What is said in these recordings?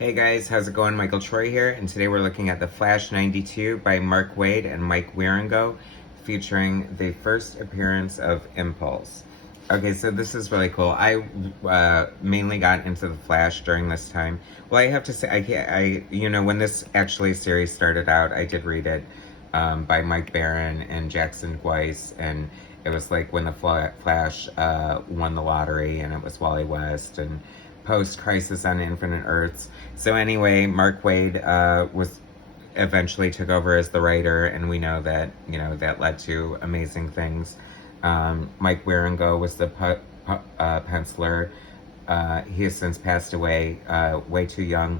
Hey guys, how's it going? Michael Troy here, and today we're looking at The Flash 92 by Mark Waid and Mike Wieringo, featuring the first appearance of Impulse. Okay, so this is really cool. I mainly got into The Flash during this time. Well, I have to say, when this actually series started out, I did read it by Mike Barron and Jackson Weiss, and it was like when the Flash won the lottery, and it was Wally West, and post Crisis on Infinite Earths. So anyway, Mark Waid was eventually took over as the writer, and we know that that led to amazing things. Mike Wieringo was the penciler. He has since passed away, way too young.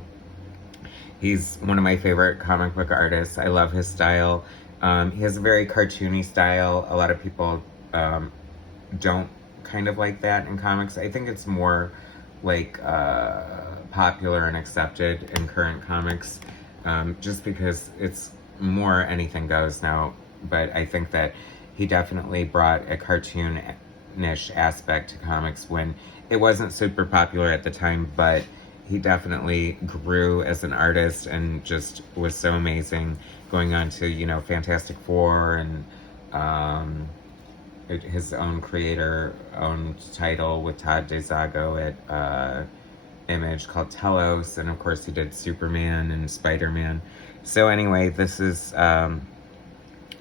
He's one of my favorite comic book artists. I love his style. He has a very cartoony style. A lot of people don't kind of like that in comics. I think it's more like popular and accepted in current comics, just because it's more anything goes now. But I think that he definitely brought a cartoonish aspect to comics when it wasn't super popular at the time, but he definitely grew as an artist and just was so amazing, going on to Fantastic Four and his own owned title with Todd DeZago at Image called Telos, and of course he did Superman and Spider-Man. So anyway, this is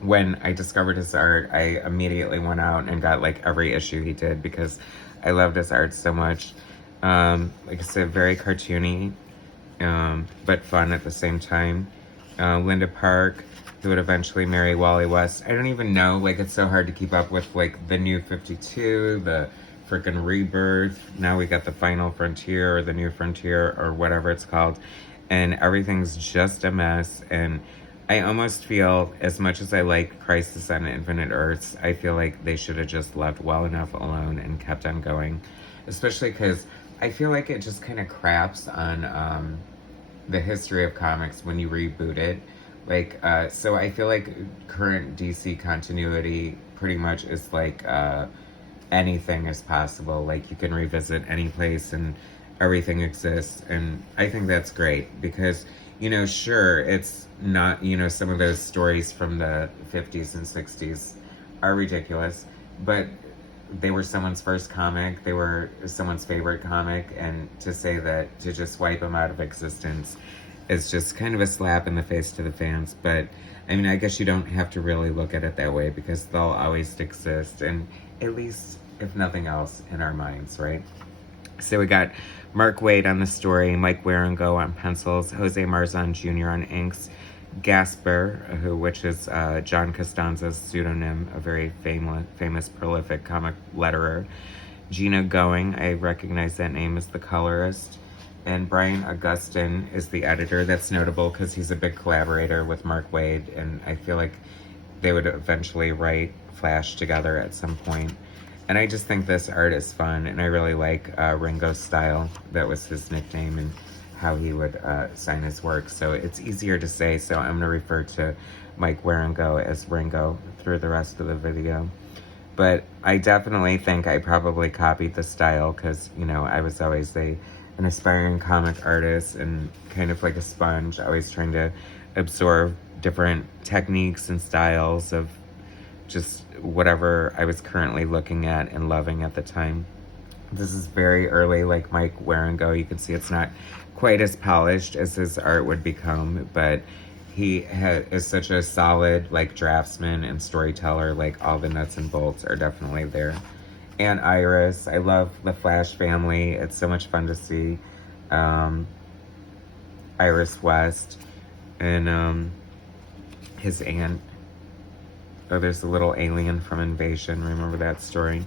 when I discovered his art, I immediately went out and got like every issue he did because I loved his art so much. Like I said, very cartoony, but fun at the same time. Linda Park, who would eventually marry Wally West. I don't even know, like, it's so hard to keep up with, like, the New 52, the frickin' Rebirth. Now we got the Final Frontier, or the New Frontier, or whatever it's called. And everything's just a mess. And I almost feel, as much as I like Crisis on Infinite Earths, I feel like they should have just left well enough alone and kept on going. Especially because I feel like it just kind of craps on the history of comics when you reboot it. Like, so I feel like current DC continuity pretty much is like anything is possible. Like, you can revisit any place and everything exists. And I think that's great because, sure, it's not, some of those stories from the 50s and 60s are ridiculous, but they were someone's first comic, they were someone's favorite comic, and to say that, to just wipe them out of existence is just kind of a slap in the face to the fans. But I mean, I guess you don't have to really look at it that way because they'll always exist, and at least, if nothing else, in our minds, right? So we got Mark Waid on the story, Mike Wieringo on pencils, Jose Marzan Jr. on inks, Gasper, which is John Costanza's pseudonym, a very famous, prolific comic letterer. Gina Going, I recognize that name as the colorist. And Brian Augustin is the editor. That's notable because he's a big collaborator with Mark Waid, and I feel like they would eventually write Flash together at some point. And I just think this art is fun, and I really like Ringo's style. That was his nickname, and how he would sign his work. So it's easier to say, so I'm going to refer to Mike Wieringo as Ringo through the rest of the video. But I definitely think I probably copied the style because, I was always an aspiring comic artist and kind of like a sponge, always trying to absorb different techniques and styles of just whatever I was currently looking at and loving at the time. This is very early, like Mike Wieringo. You can see it's not quite as polished as his art would become, but he is such a solid, like, draftsman and storyteller. Like, all the nuts and bolts are definitely there. And Iris, I love the Flash family. It's so much fun to see. Iris West and his aunt. Oh, there's a little alien from Invasion. Remember that story?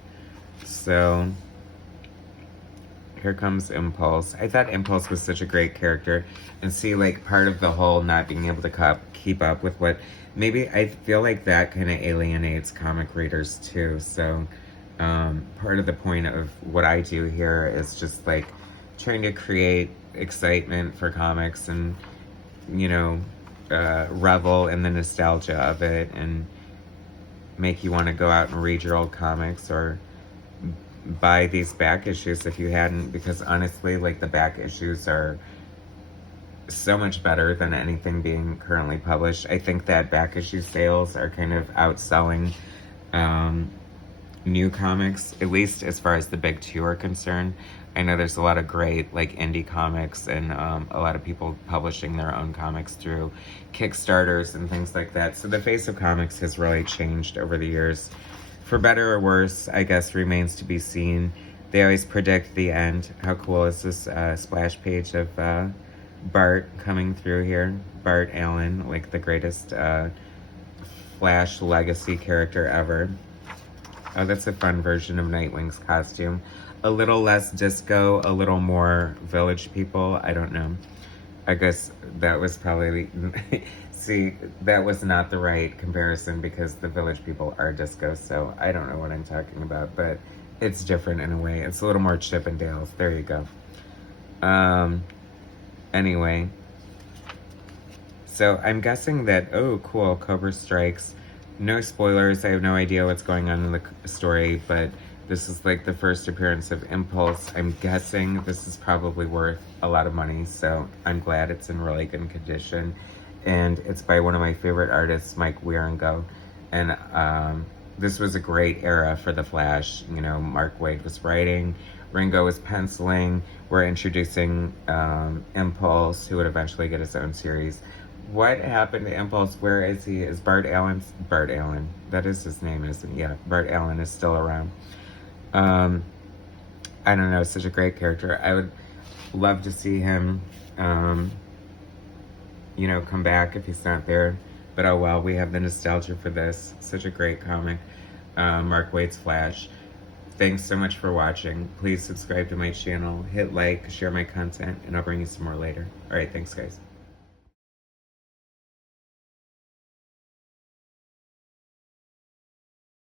So here comes Impulse. I thought Impulse was such a great character, and see, like, part of the whole not being able to keep up with what, maybe I feel like that kind of alienates comic readers too. So part of the point of what I do here is just like trying to create excitement for comics and revel in the nostalgia of it and make you want to go out and read your old comics or buy these back issues if you hadn't, because honestly, like, the back issues are so much better than anything being currently published. I think that back issue sales are kind of outselling new comics, at least as far as the big two are concerned. I know there's a lot of great like indie comics and a lot of people publishing their own comics through Kickstarters and things like that. So the face of comics has really changed over the years. For better or worse, I guess remains to be seen. They always predict the end. How cool is this splash page of Bart coming through here? Bart Allen, like the greatest Flash legacy character ever. Oh, that's a fun version of Nightwing's costume. A little less disco, a little more Village People. I don't know. I guess that was probably... See, that was not the right comparison because the Village People are disco, so I don't know what I'm talking about, but it's different in a way. It's a little more Chippendales. There you go. Anyway. So I'm guessing that, oh, cool, Cobra Strikes. No spoilers, I have no idea what's going on in the story, but this is like the first appearance of Impulse. I'm guessing this is probably worth a lot of money, so I'm glad it's in really good condition. And it's by one of my favorite artists, Mike Wieringo. And this was a great era for The Flash. You know, Mark Waid was writing, Ringo was penciling. We're introducing Impulse, who would eventually get his own series. What happened to Impulse? Where is he? Is Bart Allen? Bart Allen. That is his name, isn't it? Yeah, Bart Allen is still around. I don't know, such a great character. I would love to see him, you know, come back if he's not there. But oh well, we have the nostalgia for this. Such a great comic. Mark Waid's Flash. Thanks so much for watching. Please subscribe to my channel, hit like, share my content, and I'll bring you some more later. Alright, thanks guys.